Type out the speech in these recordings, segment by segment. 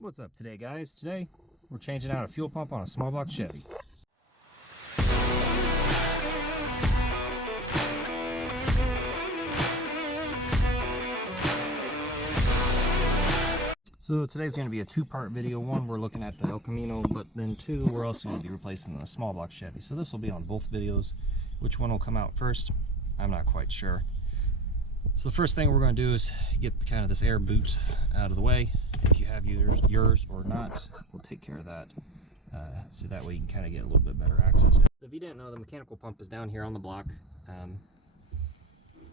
What's up today, guys? Today we're changing out a fuel pump on a small block Chevy. So today's going to be a two-part video. One, we're looking at the El Camino, but then two, we're also going to be replacing the small block Chevy. So this will be on both videos. Which one will come out first? I'm not quite sure. So the first thing we're going to do is get kind of this air boot out of the way. If you have yours or not, we'll take care of that. So that way you can kind of get a little bit better access to it. If you didn't know, the mechanical pump is down here on the block. The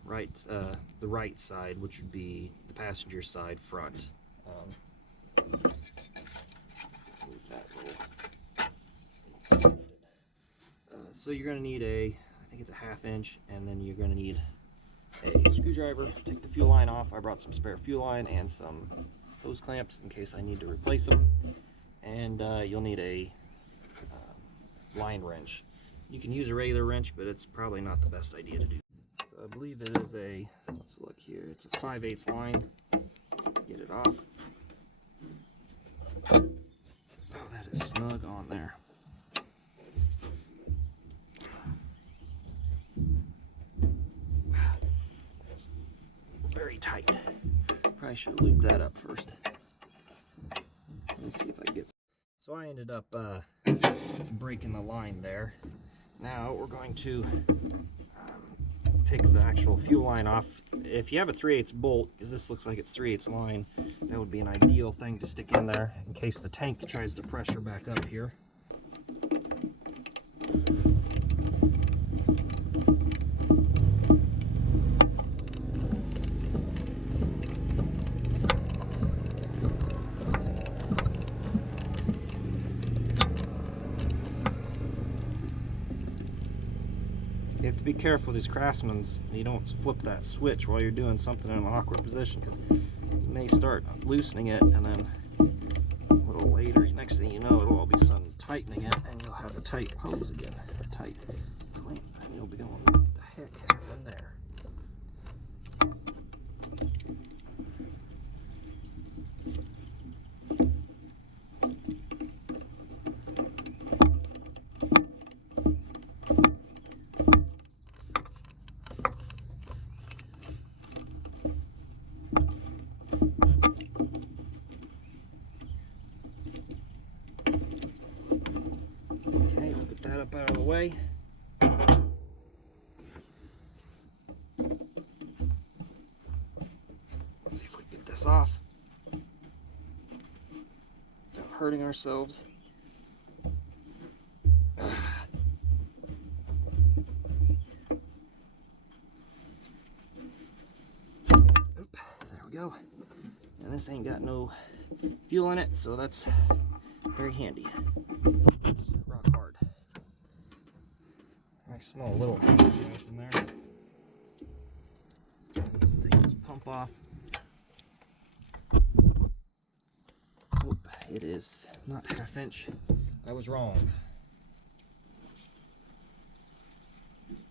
right side, which would be the passenger side front. So you're going to need I think it's a 1/2 inch, and then you're going to need a screwdriver. Take the fuel line off. I brought some spare fuel line and some hose clamps in case I need to replace them. And you'll need a line wrench. You can use a regular wrench, but it's probably not the best idea to do. So I believe it is let's look here, it's a 5/8 line. Get it off. Oh, that is snug on there. It's very tight. Probably should have lubed that up first. Let's see if I can get. So I ended up breaking the line there. Now we're going to take the actual fuel line off. If you have a 3/8 bolt, because this looks like it's 3/8 line, that would be an ideal thing to stick in there in case the tank tries to pressure back up here. You have to be careful with these Craftsmans. You don't flip that switch while you're doing something in an awkward position, because you may start loosening it, and then a little later, next thing you know, it'll all be sudden tightening it, and you'll have a tight hose again, a tight clamp, and you'll be going, what the heck happened there? Okay, we'll get that up out of the way. Let's see if we can get this off without hurting ourselves. Oop, there we go. And this ain't got no fuel in it, so that's very handy. It's rock hard. I smell a little gas in there. So take this pump off. Oop, it is not 1/2 inch. I was wrong.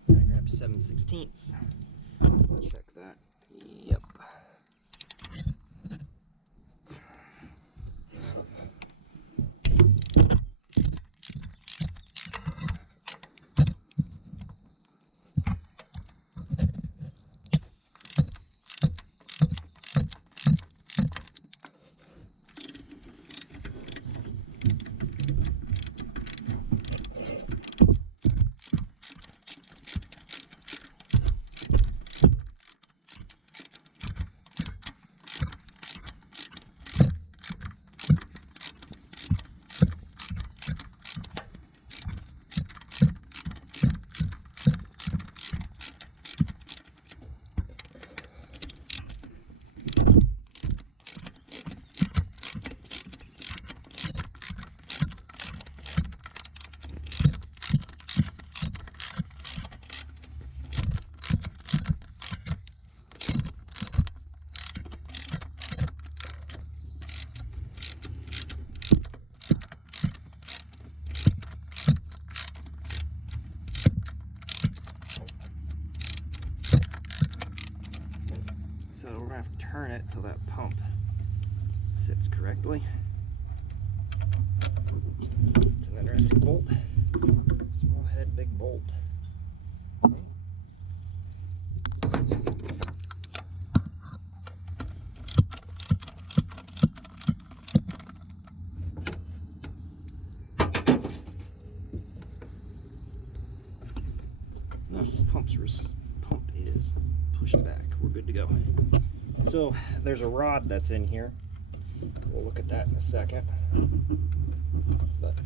I grabbed 7/16. Check that. Yep. So we're going to have to turn it so that pump sits correctly. It's an interesting bolt. Small head, big bolt. No, pump is pushed back. We're good to go. So there's a rod that's in here. We'll look at that in a second. But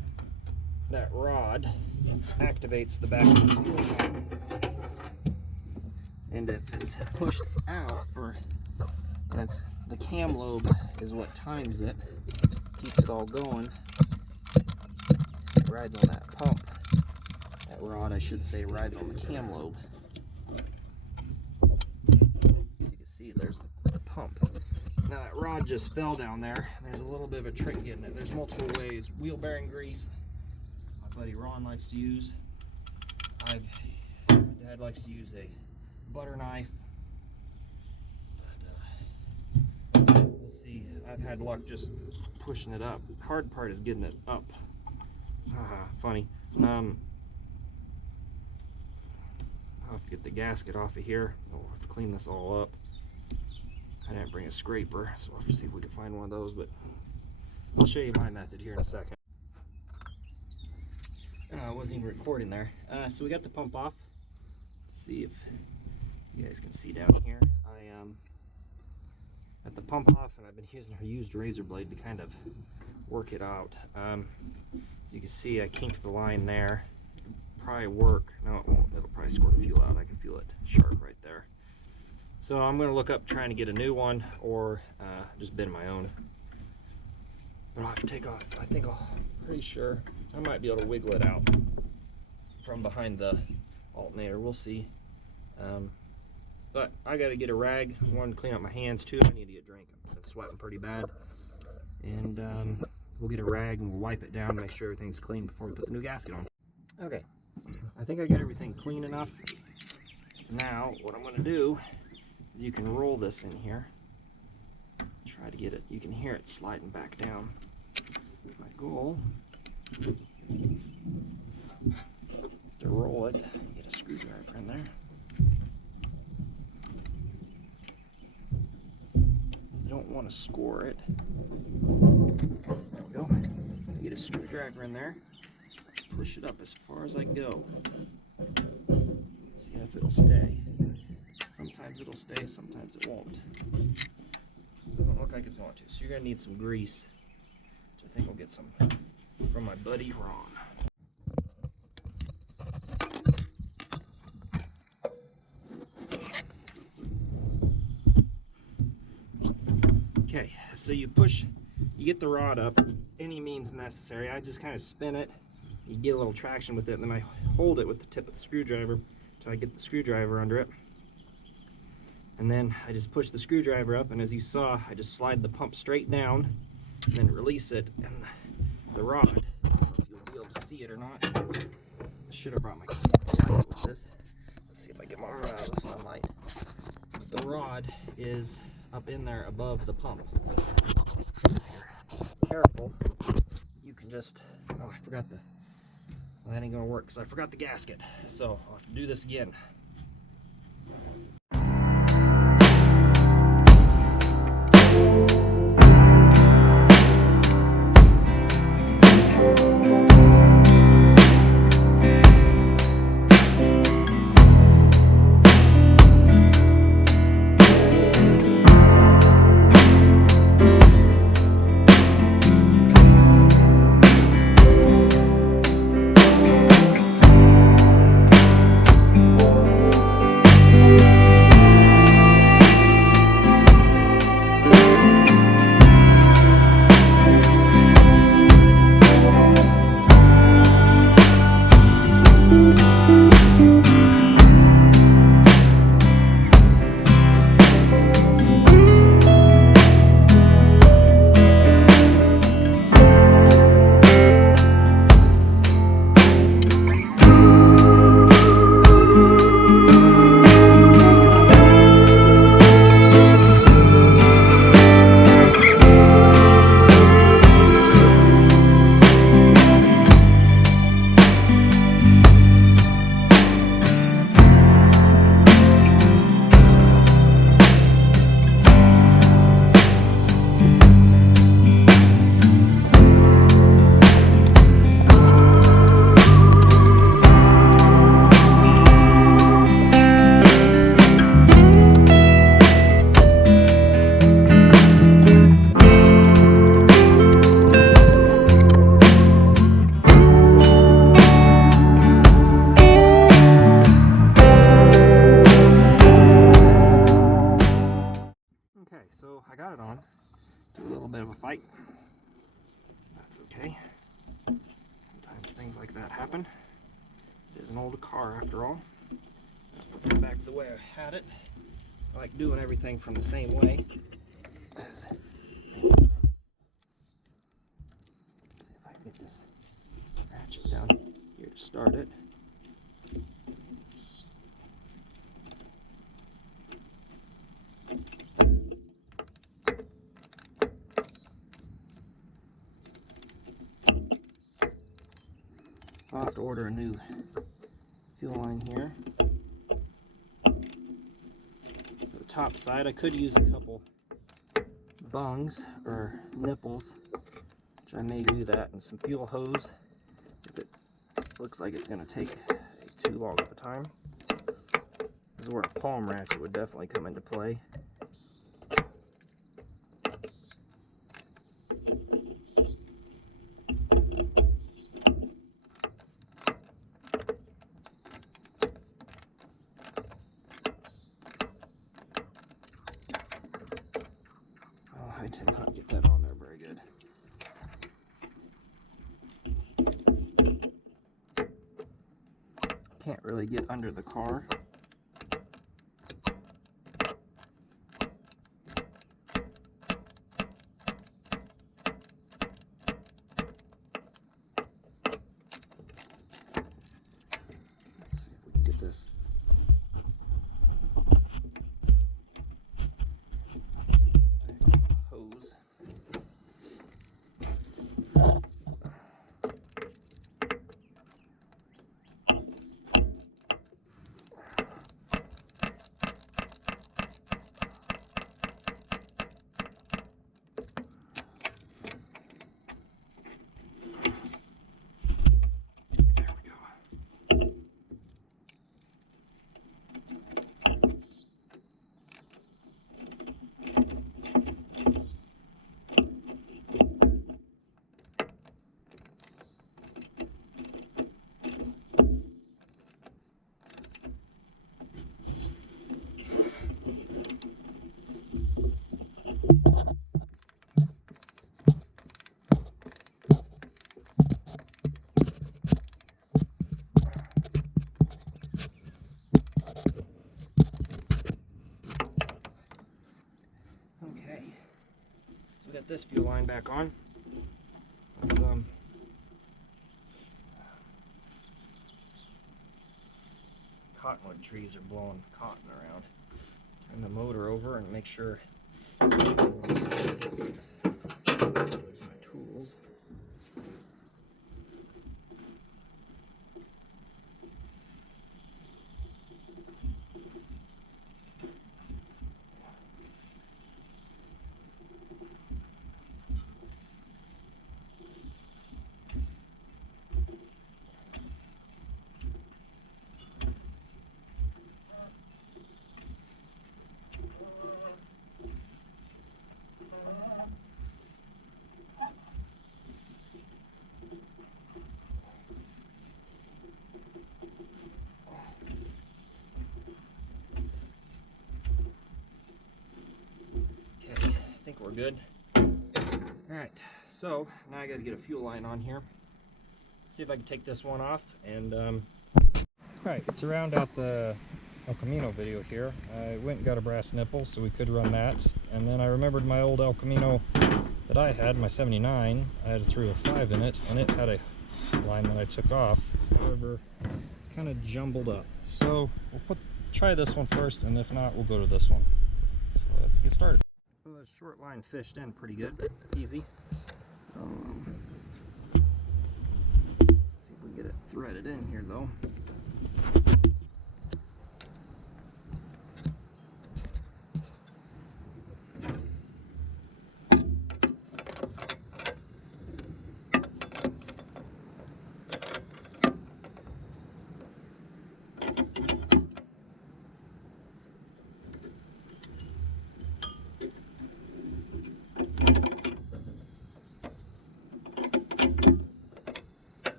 that rod activates the back of the fuel pump. And if it's pushed out, or that's the cam lobe is what times it, keeps it all going. It rides on that pump. That rod, I should say, rides on the cam lobe. As you can see, there's the pump. Now that rod just fell down there. There's a little bit of a trick getting it. There's multiple ways. Wheel bearing grease, my buddy Ron likes to use. My dad likes to use a butter knife. But we'll see. I've had luck just pushing it up. The hard part is getting it up. Funny. I'll have to get the gasket off of here. I'll have to clean this all up. I didn't bring a scraper, so I'll have to see if we can find one of those, but I'll show you my method here in a second. I wasn't even recording there. So we got the pump off. Let's see if you guys can see down here. I got the pump off, and I've been using a used razor blade to kind of work it out. As you can see, I kinked the line there. It'll probably work. No, it won't. It'll probably squirt fuel out. I can feel it sharp right there. So I'm going to look up trying to get a new one, or just bend my own. But I'll have to take off. I think pretty sure I might be able to wiggle it out from behind the alternator. We'll see. But I got to get a rag. I wanted to clean up my hands too. I need to get a drink. I've been sweating pretty bad. And we'll get a rag and we'll wipe it down and make sure everything's clean before we put the new gasket on. Okay, I think I got everything clean enough. Now what I'm going to do, you can roll this in here. Try to get it. You can hear it sliding back down. My goal is to roll it. Get a screwdriver in there. You don't want to score it. There we go. Get a screwdriver in there. Push it up as far as I can go. See if it'll stay. Sometimes it'll stay, sometimes it won't. Doesn't look like it's going to. So you're going to need some grease, which I think we'll get some from my buddy Ron. Okay, so you get the rod up, any means necessary. I just kind of spin it, you get a little traction with it, and then I hold it with the tip of the screwdriver until I get the screwdriver under it. And then I just push the screwdriver up, and as you saw, I just slide the pump straight down and then release it, and the rod, if you'll be able to see it or not, I should have brought my camera with this. Let's see if I get my arm out of the sunlight. The rod is up in there above the pump. Careful, you can just, oh, I forgot well, that ain't gonna work because I forgot the gasket. So I'll have to do this again. that happen. It is an old car after all. I'll put it back the way I had it. I like doing everything from the same way. See if I can get this ratchet down here to start it. I'll have to order a new fuel line here. For the top side, I could use a couple bungs or nipples, which I may do that, and some fuel hose if it looks like it's going to take too long of a time. This is where a palm ratchet would definitely come into play. I did not get that on there very good. Can't really get under the car. Let's see if we can get this. Hose. We got this fuel line back on. Let's cottonwood trees are blowing cotton around. Turn the motor over and make sure. There's my tools. We're good. Alright, so now I got to get a fuel line on here. See if I can take this one off. And alright, to round out the El Camino video here, I went and got a brass nipple so we could run that. And then I remembered my old El Camino that I had, my 79. I had a 305 in it, and it had a line that I took off. However, it's kind of jumbled up. So we'll try this one first, and if not, we'll go to this one. So let's get started. Well, this short line fished in pretty good, easy. See if we can get it threaded in here though.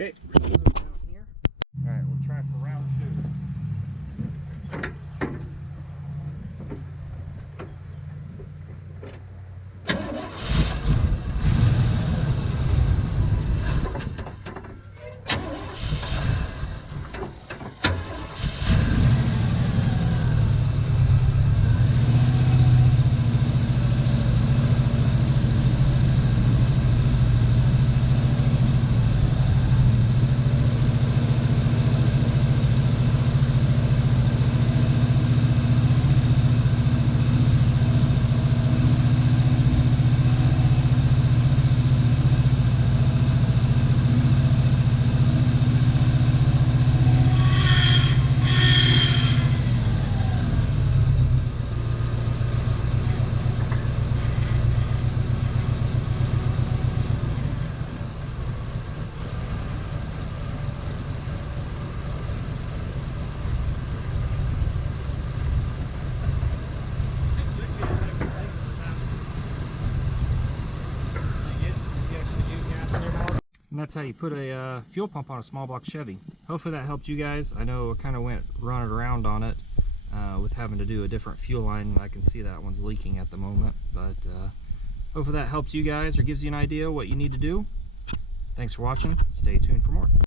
Okay, we're seeing them down here. All right, we'll try for round 2. And that's how you put a fuel pump on a small block Chevy. Hopefully that helped you guys. I know I kind of went running around on it with having to do a different fuel line. I can see that one's leaking at the moment, but hopefully that helps you guys or gives you an idea what you need to do. Thanks for watching. Stay tuned for more.